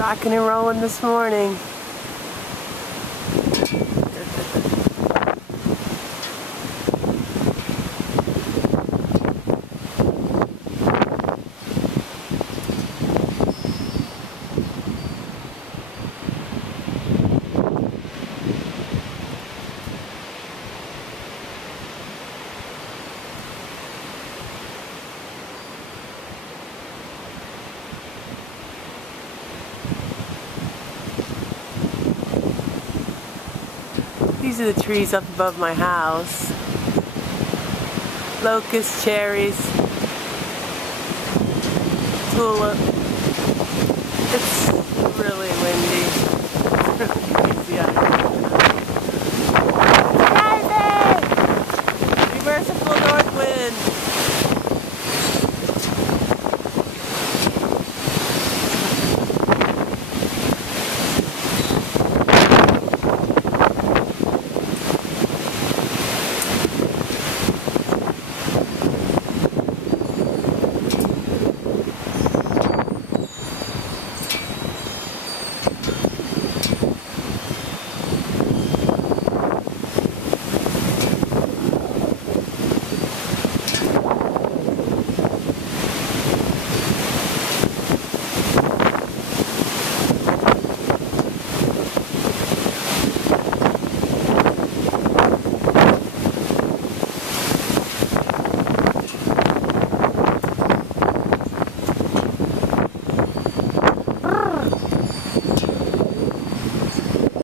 Rocking and rolling this morning. These are the trees up above my house. Locust, cherries, tulip. It's really windy. It's really crazy out here.